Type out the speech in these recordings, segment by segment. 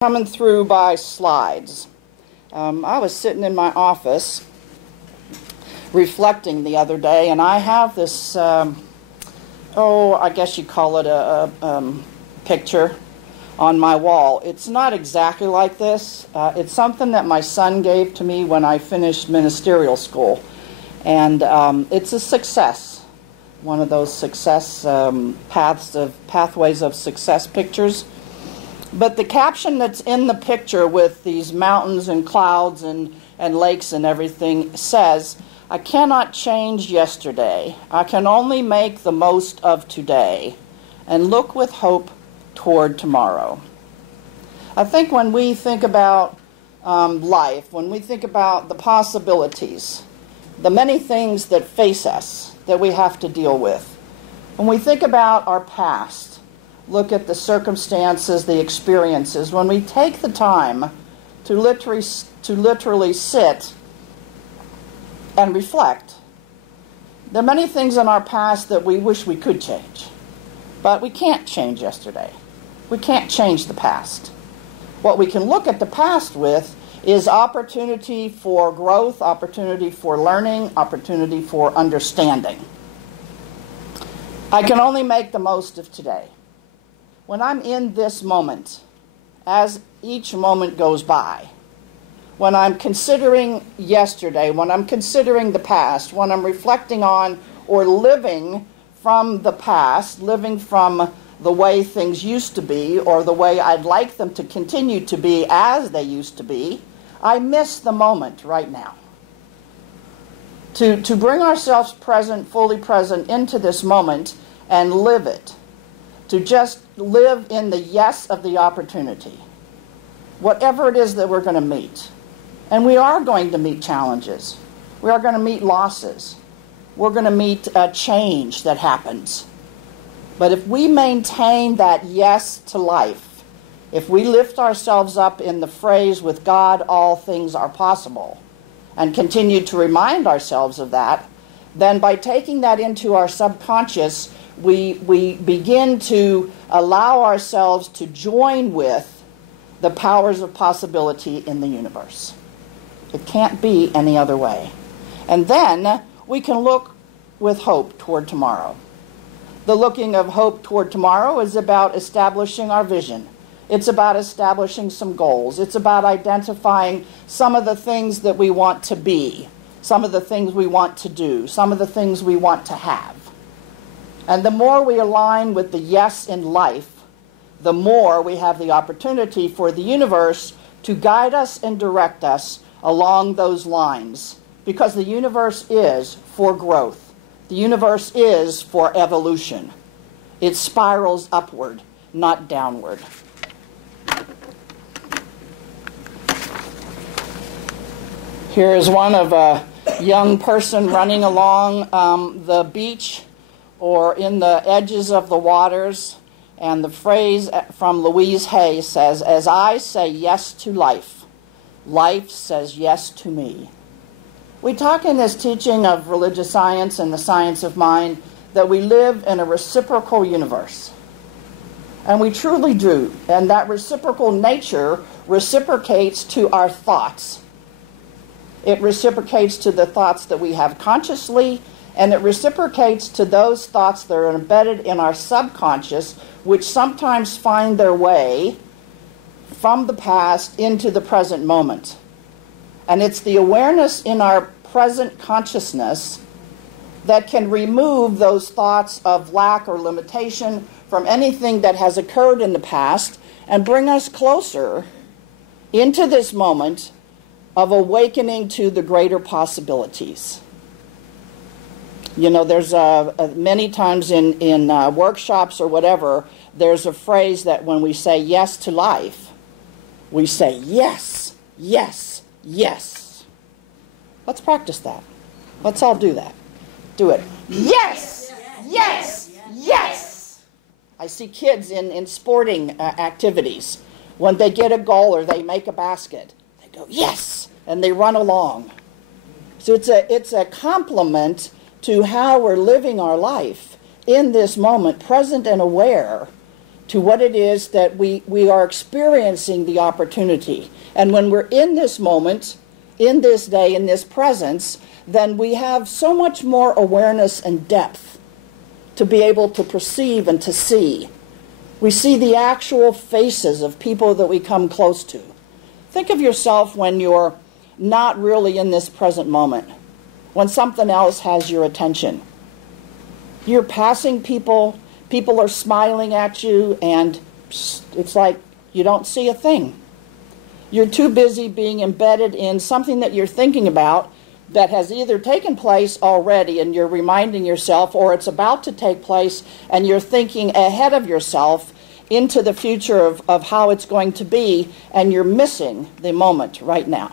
Coming through by slides. I was sitting in my office reflecting the other day, and I have this, I guess you call it a picture on my wall. It's not exactly like this. It's something that my son gave to me when I finished ministerial school, and it's a success. One of those success pathways of success pictures. But the caption that's in the picture with these mountains and clouds and lakes and everything says, "I cannot change yesterday. I can only make the most of today and look with hope toward tomorrow." I think when we think about life, when we think about the possibilities, the many things that face us that we have to deal with, when we think about our past, look at the circumstances, the experiences, when we take the time to literally sit and reflect, there are many things in our past that we wish we could change. But we can't change yesterday. We can't change the past. What we can look at the past with is opportunity for growth, opportunity for learning, opportunity for understanding. I can only make the most of today. When I'm in this moment, as each moment goes by, when I'm considering yesterday, when I'm considering the past, when I'm reflecting on or living from the past, living from the way things used to be or the way I'd like them to continue to be as they used to be, I miss the moment right now. To bring ourselves present, fully present into this moment and live it. To just live in the yes of the opportunity, whatever it is that we're going to meet. And we are going to meet challenges. We are going to meet losses. We're going to meet a change that happens. But if we maintain that yes to life, if we lift ourselves up in the phrase, "With God all things are possible," and continue to remind ourselves of that, then by taking that into our subconscious, we begin to allow ourselves to join with the powers of possibility in the universe. It can't be any other way. And then we can look with hope toward tomorrow. The looking of hope toward tomorrow is about establishing our vision. It's about establishing some goals. It's about identifying some of the things that we want to be, some of the things we want to do, some of the things we want to have. And the more we align with the yes in life, the more we have the opportunity for the universe to guide us and direct us along those lines. Because the universe is for growth. The universe is for evolution. It spirals upward, not downward. Here is one of a young person running along the beach or in the edges of the waters, and the phrase from Louise Hay says, "As I say yes to life, life says yes to me." We talk in this teaching of religious science and the science of mind that we live in a reciprocal universe. And we truly do. And that reciprocal nature reciprocates to our thoughts. It reciprocates to the thoughts that we have consciously, and it reciprocates to those thoughts that are embedded in our subconscious, which sometimes find their way from the past into the present moment. And it's the awareness in our present consciousness that can remove those thoughts of lack or limitation from anything that has occurred in the past and bring us closer into this moment of awakening to the greater possibilities. You know, there's many times in workshops or whatever, there's a phrase that when we say yes to life, we say yes, yes, yes. Let's practice that. Let's all do that. Do it. Yes, yes, yes. I see kids in sporting activities. When they get a goal or they make a basket, they go, yes, and they run along. So it's a compliment to how we're living our life in this moment, present and aware, to what it is that we are experiencing the opportunity. And when we're in this moment, in this day, in this presence, then we have so much more awareness and depth to be able to perceive and to see. We see the actual faces of people that we come close to. Think of yourself when you're not really in this present moment, when something else has your attention. You're passing people, people are smiling at you, and it's like you don't see a thing. You're too busy being embedded in something that you're thinking about that has either taken place already and you're reminding yourself, or it's about to take place and you're thinking ahead of yourself into the future of how it's going to be, and you're missing the moment right now.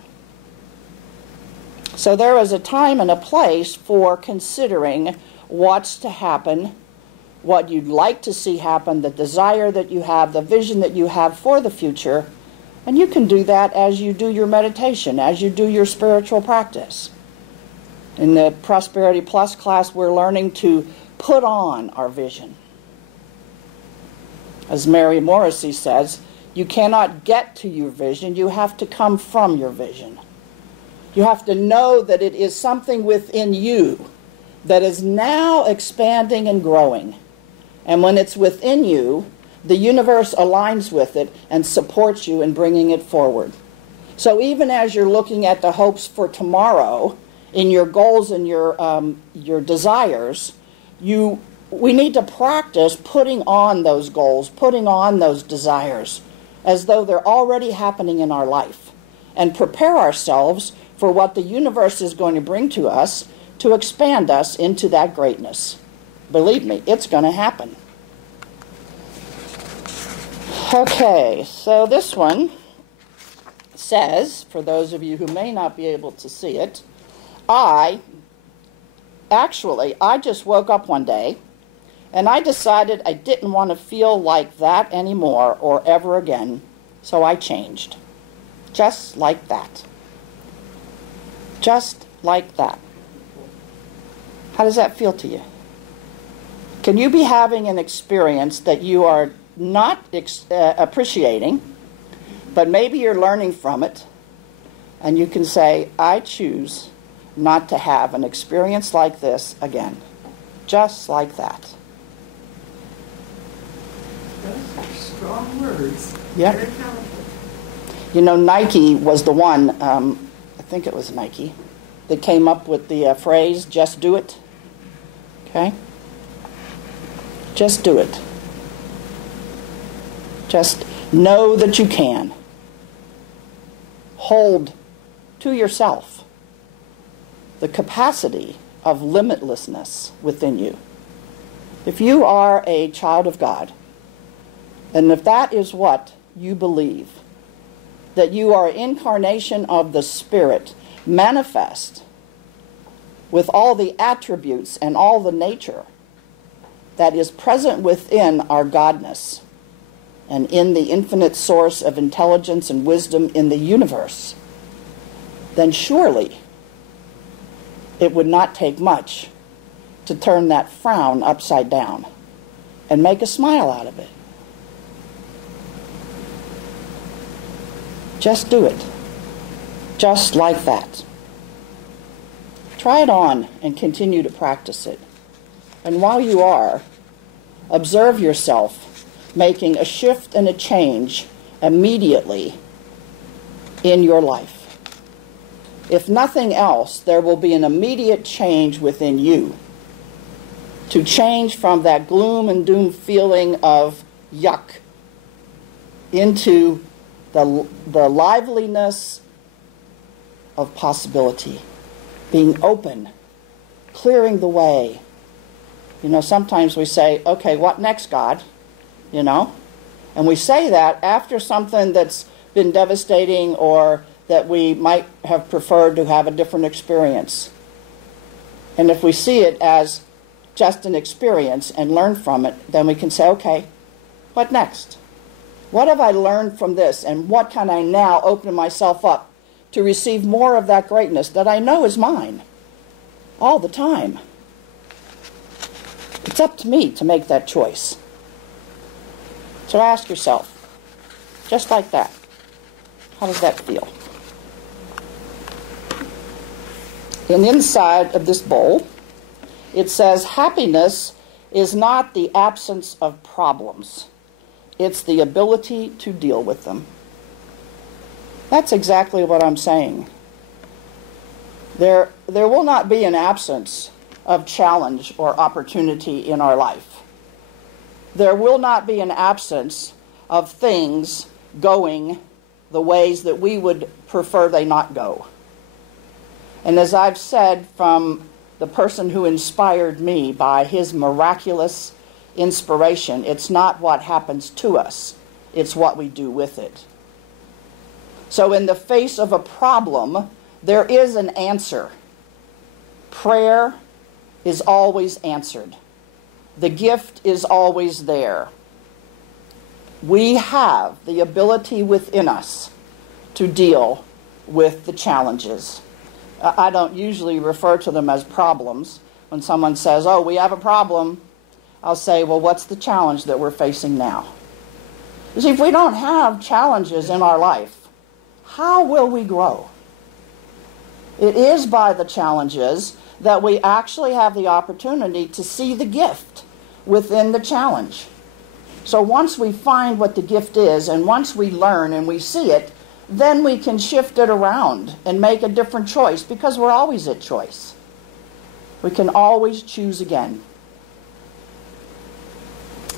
So there is a time and a place for considering what's to happen, what you'd like to see happen, the desire that you have, the vision that you have for the future. And you can do that as you do your meditation, as you do your spiritual practice. In the Prosperity Plus class, we're learning to put on our vision. As Mary Morrissey says, you cannot get to your vision, you have to come from your vision. You have to know that it is something within you that is now expanding and growing. And when it's within you, the universe aligns with it and supports you in bringing it forward. So even as you're looking at the hopes for tomorrow, in your goals and your desires, we need to practice putting on those goals, putting on those desires, as though they're already happening in our life, and prepare ourselves for what the universe is going to bring to us to expand us into that greatness. Believe me, it's going to happen. Okay, so this one says, for those of you who may not be able to see it, I just woke up one day and I decided I didn't want to feel like that anymore or ever again, so I changed. Just like that. Just like that. How does that feel to you? Can you be having an experience that you are not appreciating, but maybe you're learning from it, and you can say, I choose not to have an experience like this again. Just like that. Those are strong words. Yep. Very powerful. You know, Nike was the one, I think it was Nike, that came up with the phrase, just do it. Okay? Just do it. Just know that you can. Hold to yourself the capacity of limitlessness within you. If you are a child of God, and if that is what you believe, that you are an incarnation of the Spirit, manifest with all the attributes and all the nature that is present within our Godness and in the infinite source of intelligence and wisdom in the universe, then surely it would not take much to turn that frown upside down and make a smile out of it. Just do it. Just like that. Try it on and continue to practice it. And while you are, observe yourself making a shift and a change immediately in your life. If nothing else, there will be an immediate change within you to change from that gloom and doom feeling of yuck into the liveliness of possibility, being open, clearing the way. You know, sometimes we say, okay, what next, God? You know? And we say that after something that's been devastating or that we might have preferred to have a different experience. And if we see it as just an experience and learn from it, then we can say, okay, what next? What have I learned from this, and what can I now open myself up to receive more of that greatness that I know is mine all the time? It's up to me to make that choice. So ask yourself, just like that, how does that feel? And inside of this bowl, it says happiness is not the absence of problems. It's the ability to deal with them. That's exactly what I'm saying. There will not be an absence of challenge or opportunity in our life. There will not be an absence of things going the ways that we would prefer they not go. And as I've said from the person who inspired me by his miraculous inspiration, it's not what happens to us, it's what we do with it. So in the face of a problem, there is an answer. Prayer is always answered. The gift is always there. We have the ability within us to deal with the challenges. I don't usually refer to them as problems. When someone says, oh, we have a problem, I'll say, well, what's the challenge that we're facing now? You see, if we don't have challenges in our life, how will we grow? It is by the challenges that we actually have the opportunity to see the gift within the challenge. So once we find what the gift is, and once we learn and we see it, then we can shift it around and make a different choice, because we're always at choice. We can always choose again.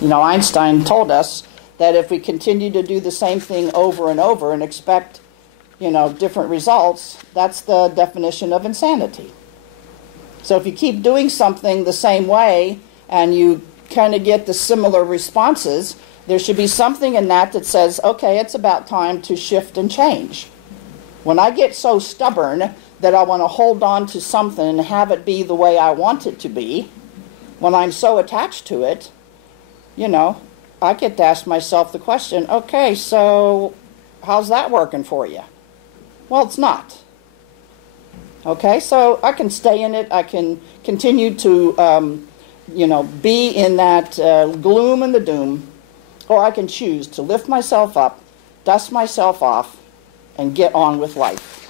You know, Einstein told us that if we continue to do the same thing over and over and expect, different results, that's the definition of insanity. So if you keep doing something the same way and you kind of get the similar responses, there should be something in that says, okay, it's about time to shift and change. When I get so stubborn that I want to hold on to something and have it be the way I want it to be, when I'm so attached to it, I get to ask myself the question, okay, so how's that working for you? Well, it's not. Okay, so I can stay in it. I can continue to, be in that gloom and the doom. Or I can choose to lift myself up, dust myself off, and get on with life.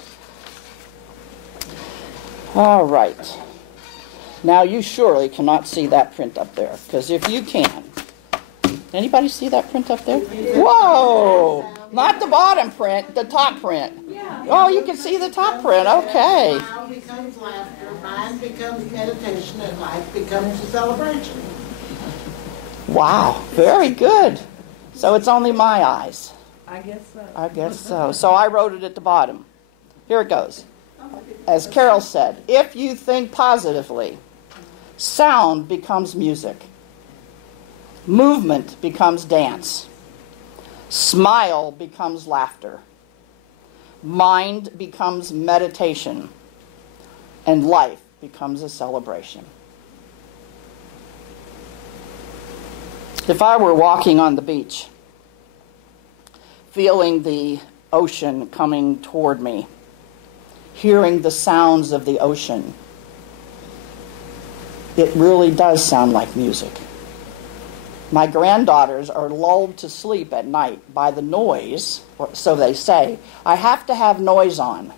All right. Now you surely cannot see that print up there, because if you can, anybody see that print up there? Whoa! Not the bottom print, the top print. Oh, you can see the top print. Okay. Smile becomes laughter, mind becomes meditation, and life becomes a celebration. Wow, very good. So it's only my eyes. I guess so. I guess so. So I wrote it at the bottom. Here it goes. As Carol said, if you think positively, sound becomes music. Movement becomes dance. Smile becomes laughter. Mind becomes meditation. And life becomes a celebration. If I were walking on the beach, feeling the ocean coming toward me, hearing the sounds of the ocean, it really does sound like music. My granddaughters are lulled to sleep at night by the noise, or so they say. I have to have noise on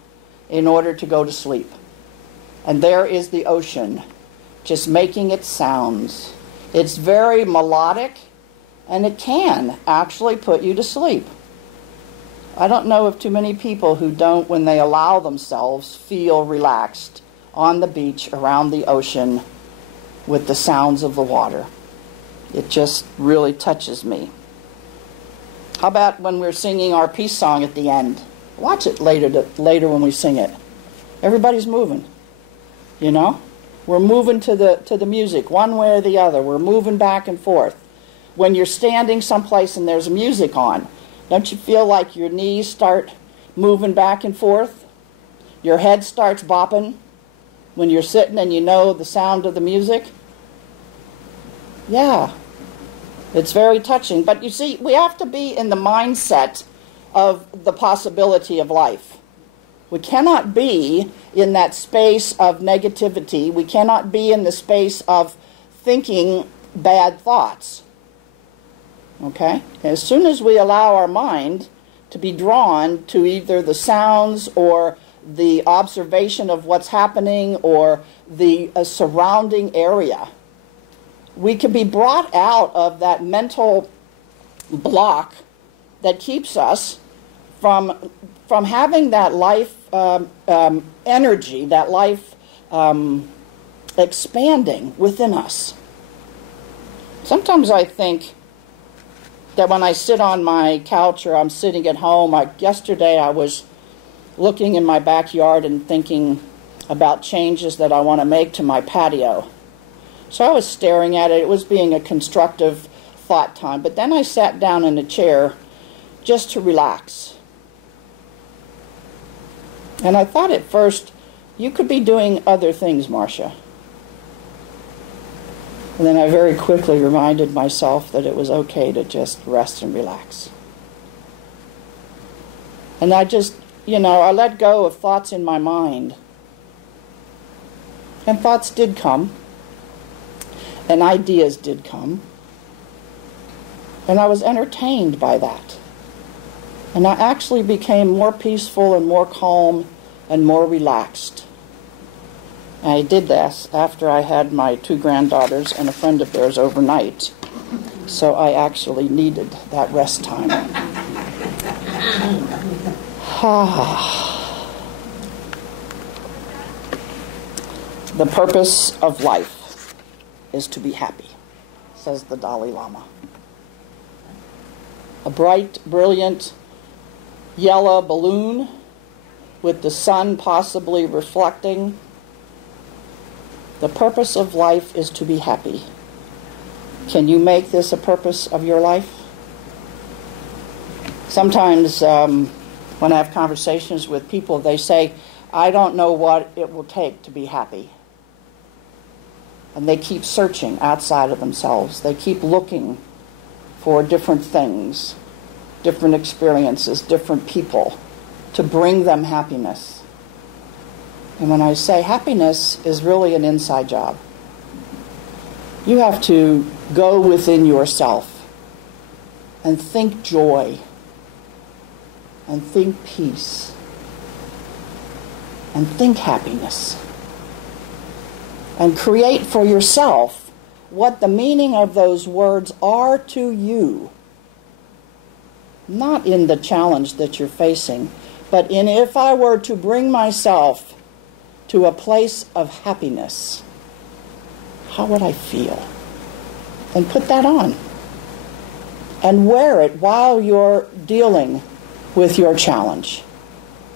in order to go to sleep. And there is the ocean, just making its sounds. It's very melodic, and it can actually put you to sleep. I don't know of too many people who don't, when they allow themselves, feel relaxed on the beach, around the ocean, with the sounds of the water. It just really touches me. How about when we're singing our peace song at the end? Watch it later when we sing it. Everybody's moving, We're moving to the music, one way or the other. We're moving back and forth. When you're standing someplace and there's music on, don't you feel like your knees start moving back and forth? Your head starts bopping when you're sitting and you know the sound of the music? Yeah, it's very touching. But you see, we have to be in the mindset of the possibility of life. We cannot be in that space of negativity. We cannot be in the space of thinking bad thoughts. Okay? As soon as we allow our mind to be drawn to either the sounds or the observation of what's happening or the surrounding area, we can be brought out of that mental block that keeps us from having that life energy, that life expanding within us. Sometimes I think that when I sit on my couch or I'm sitting at home, yesterday I was looking in my backyard and thinking about changes that I want to make to my patio. So I was staring at it. It was being a constructive thought time. But then I sat down in a chair just to relax. And I thought at first, you could be doing other things, Marcia. And then I very quickly reminded myself that it was okay to just rest and relax. And I just, I let go of thoughts in my mind. And thoughts did come. And ideas did come. And I was entertained by that. And I actually became more peaceful and more calm and more relaxed. I did this after I had my 2 granddaughters and a friend of theirs overnight. So I actually needed that rest time. The purpose of life is to be happy, says the Dalai Lama. A bright, brilliant, yellow balloon with the sun possibly reflecting. The purpose of life is to be happy. Can you make this a purpose of your life? Sometimes when I have conversations with people, they say, I don't know what it will take to be happy. And they keep searching outside of themselves. They keep looking for different things, different experiences, different people to bring them happiness. And when I say happiness is really an inside job, you have to go within yourself and think joy and think peace and think happiness and create for yourself what the meaning of those words are to you. Not in the challenge that you're facing, but in if I were to bring myself to a place of happiness, how would I feel? And put that on. And wear it while you're dealing with your challenge.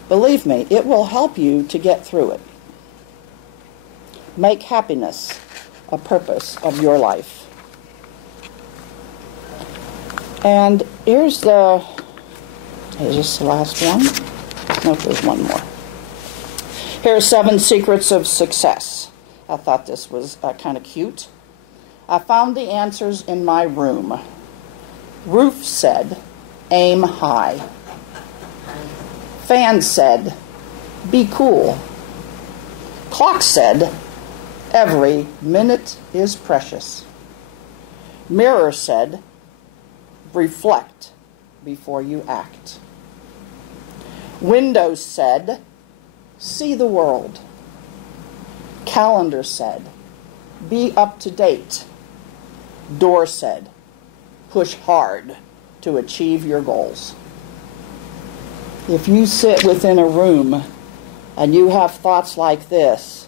Believe me, it will help you to get through it. Make happiness a purpose of your life. And here's this the last one? No, there's one more. Here are 7 secrets of success. I thought this was kind of cute. I found the answers in my room. Roof said, aim high. Fan said, be cool. Clock said, every minute is precious. Mirror said, reflect before you act. Window said, see the world. Calendar said, be up to date. Door said, push hard to achieve your goals. If you sit within a room and you have thoughts like this,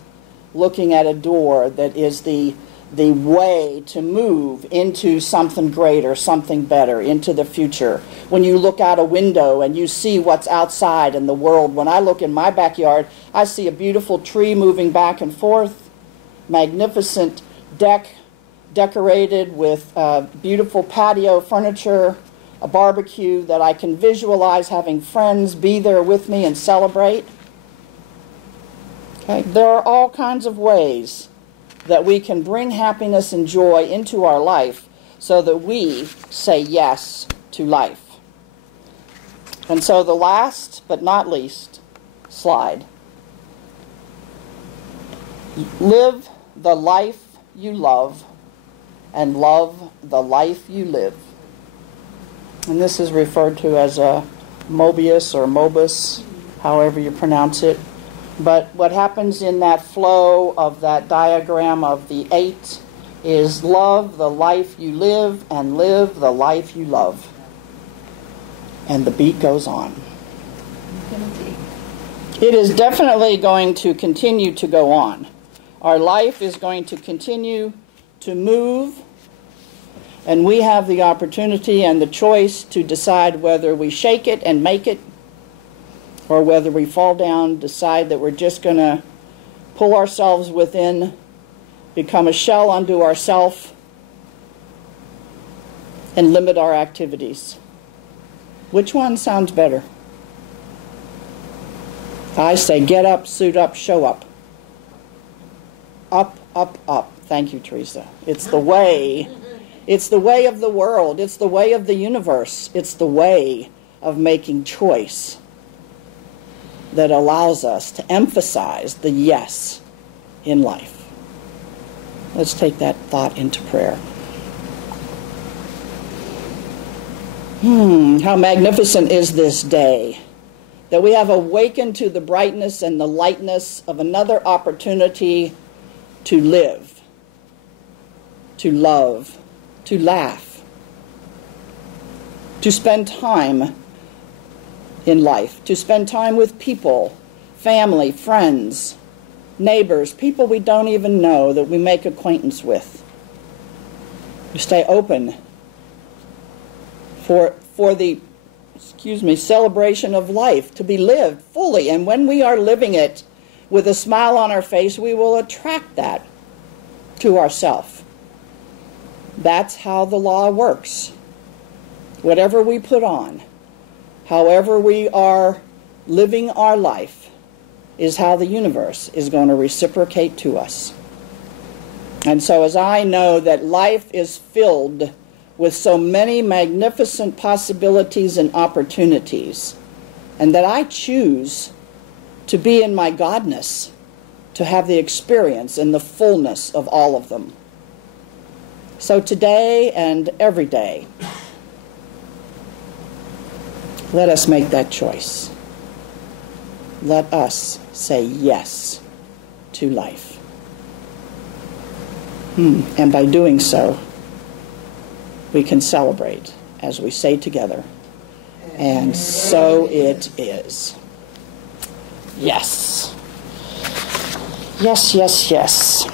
looking at a door that is the way to move into something greater, something better, into the future. When you look out a window and you see what's outside in the world. When I look in my backyard, I see a beautiful tree moving back and forth, magnificent deck decorated with beautiful patio furniture, a barbecue that I can visualize having friends be there with me and celebrate. Okay? There are all kinds of ways that we can bring happiness and joy into our life so that we say yes to life. And so the last but not least slide. Live the life you love and love the life you live. And this is referred to as a Mobius or Mobus, however you pronounce it. But what happens in that flow of that diagram of the 8 is love the life you live and live the life you love. And the beat goes on. It is definitely going to continue to go on. Our life is going to continue to move, and we have the opportunity and the choice to decide whether we shake it and make it, or whether we fall down, decide that we're just going to pull ourselves within, become a shell unto ourselves, and limit our activities. Which one sounds better? I say get up, suit up, show up. Up, up, up. Thank you, Teresa. It's the way. It's the way of the world. It's the way of the universe. It's the way of making choice that allows us to emphasize the yes in life. Let's take that thought into prayer. How magnificent is this day, that we have awakened to the brightness and the lightness of another opportunity to live, to love, to laugh, to spend time in life, to spend time with people, family, friends, neighbors, people we don't even know that we make acquaintance with. To stay open for the celebration of life, to be lived fully. And when we are living it with a smile on our face, we will attract that to ourselves. That's how the law works. Whatever we put on, however we are living our life, is how the universe is going to reciprocate to us. And so as I know that life is filled with so many magnificent possibilities and opportunities, and that I choose to be in my Godness, to have the experience and the fullness of all of them. So today and every day, let us make that choice. Let us say yes to life. And by doing so, we can celebrate as we say together, and so it is. Yes. Yes, yes, yes.